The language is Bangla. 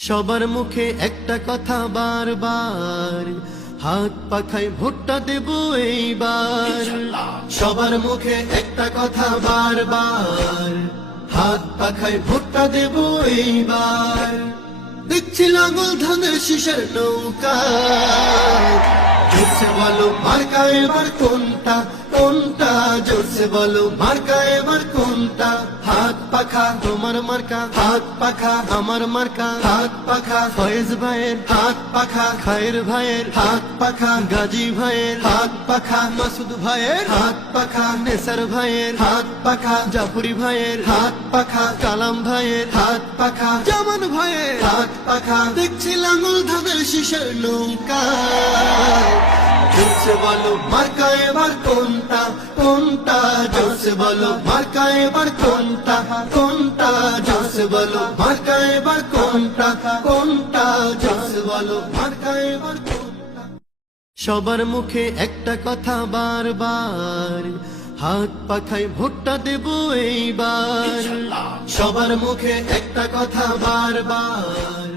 সবার মুখে একটা কথা বারবার, হাত পাখায় ভোটটা দেব এইবার। সবার মুখে একটা কথা বারবার, হাত পাখায় ভোটটা দেব এইবার। দেখছি লাঙল ধানের শীষের নৌকা, জোরসে বলো মার্কা এবার কোনটা কোনটা, জোরসে বলো মার্কা এবার কোনটা। হাত পাখা তোমার মার্কা, হাত পাখা আমার মার্কা, হাত পাখা ফয়েজ ভাইয়ের, হাত পাখা খায়ের ভাইয়ের, হাত পাখা গাজী ভাইয়ের, হাত পাখা মাসুদ ভাইয়ের, হাত পাখা নেসার ভাইয়ের, হাত পাখা জাফরি ভাইয়ের, হাত পাখা কালাম ভাইয়ের, হাত পাখা জামান ভাইয়ের, হাত পাখা। দেখছি লাঙল ধানের শীষের নৌকা, জোরসে বলো মার্কা এবার কোনটা কোনটা, জোরসে বলো মার্কা এবার কোনটা কোনটা, জোরসে বলো মার্কা এবার কোনটা কোনটা, জোরসে বলো মার্কা এবার কোনটা। সবার মুখে একটা কথা বারবার, হাত পাখায় ভোটটা দেব এইবার। সবার মুখে একটা কথা বারবার,